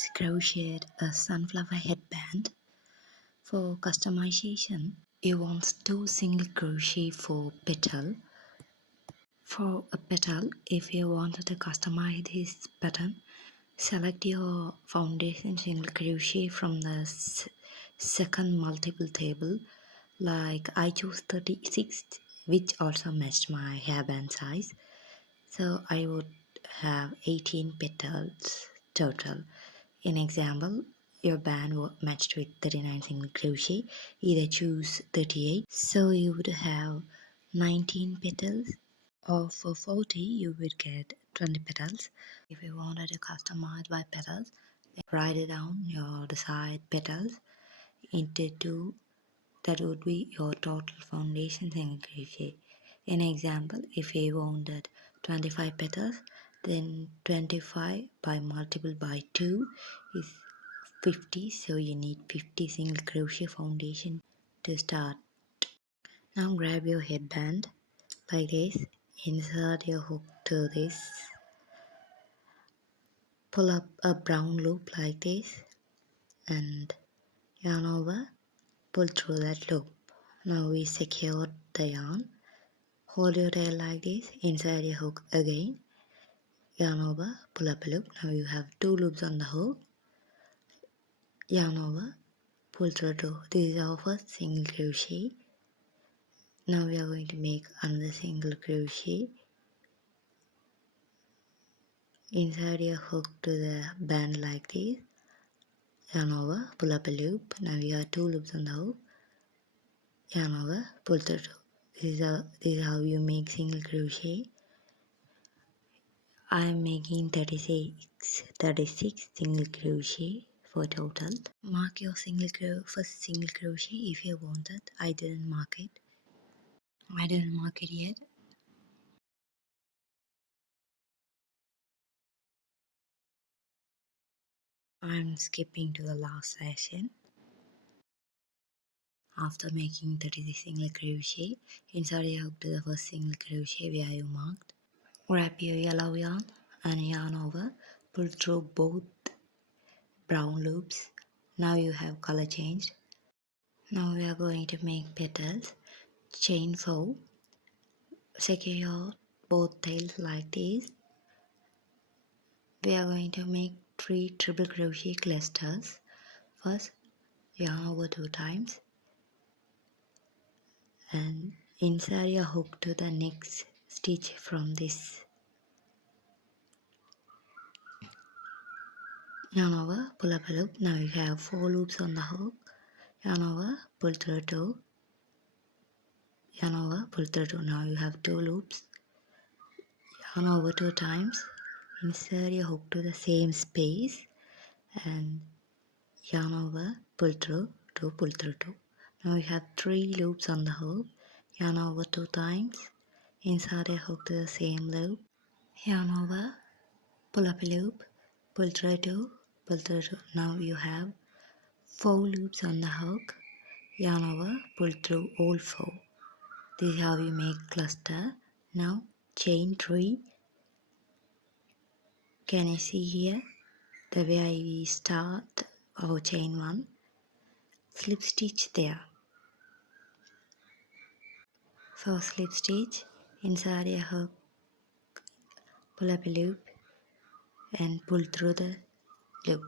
just crocheted a sunflower headband. For customization, you want 2 single crochet for petal. For a petal, if you want to customize this pattern, select your foundation single crochet from the second multiple table. Like I choose 36, which also matched my hairband size. So I would have 18 petals total. In example, your band matched with 39 single crochet, either choose 38. So you would have 19 petals, or for 40 you would get 20 petals. If you wanted to customize by petals, write down your desired petals into 2. That would be your total foundation single crochet. In example, if you wanted 25 petals, then 25 by multiple by 2 is 50, so you need 50 single crochet foundation to start. Now grab your headband like this, insert your hook to this, pull up a brown loop like this and yarn over, pull through that loop. Now we secured the yarn. Hold your tail like this, inside your hook again, yarn over, pull up a loop. Now you have 2 loops on the hook, yarn over, pull through 2. This is our first single crochet. Now we are going to make another single crochet inside your hook to the band like this, yarn over, pull up a loop. Now you have 2 loops on the hook, yarn over, pull through 2. This is how you make single crochet. I am making 36 single crochet for total. Mark your first single crochet if you want it. I didn't mark it yet. I'm skipping to the last section. After making 36 single crochet, insert your hook to the first single crochet where you marked. Wrap your yellow yarn and yarn over, pull through both brown loops. Now you have color changed. Now we are going to make petals. Chain 4. Secure your both tails like this. We are going to make 3 triple crochet clusters. First, yarn over 2 times and insert your hook to the next stitch from this. Yarn over, pull up a loop. Now you have 4 loops on the hook. Yarn over, pull through 2. Yarn over, pull through 2. Now you have 2 loops. Yarn over 2 times. Insert your hook to the same space and yarn over, pull through 2, pull through 2. Now you have 3 loops on the hook. Yarn over 2 times. Insert a hook to the same loop. Yarn over, pull up a loop, pull through 2, pull through 2. Now you have 4 loops on the hook. Yarn over, pull through all 4. This is how you make cluster. Now chain 3. Can you see here the way we start our chain 1? Slip stitch there. So slip stitch, inside your hook, pull up a loop and pull through the loop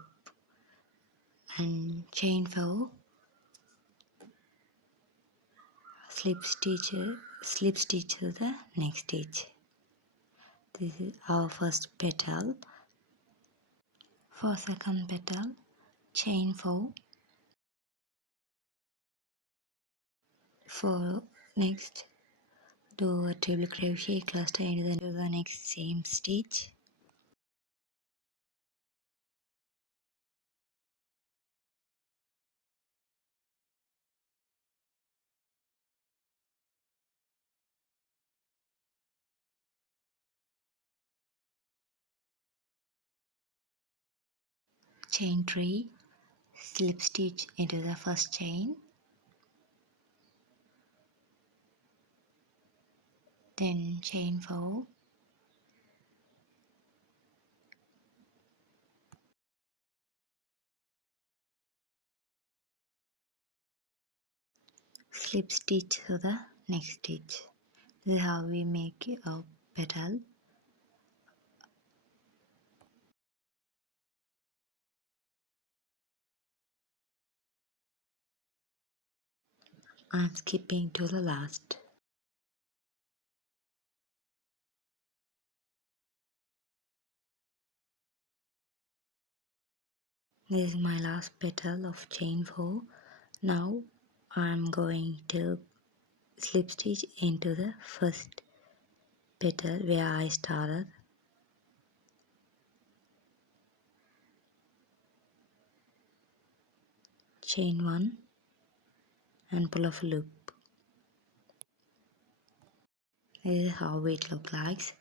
and chain 4, slip stitch to the next stitch. This is our first petal. For second petal, chain 4. For next, do a triple crochet cluster into the next same stitch. Chain 3, slip stitch into the first chain, then chain 4, slip stitch to the next stitch. This is how we make a petal. I'm skipping to the last. This is my last petal of chain 4. Now I'm going to slip stitch into the first petal where I started. Chain 1 and pull off a loop. This is how it looks like.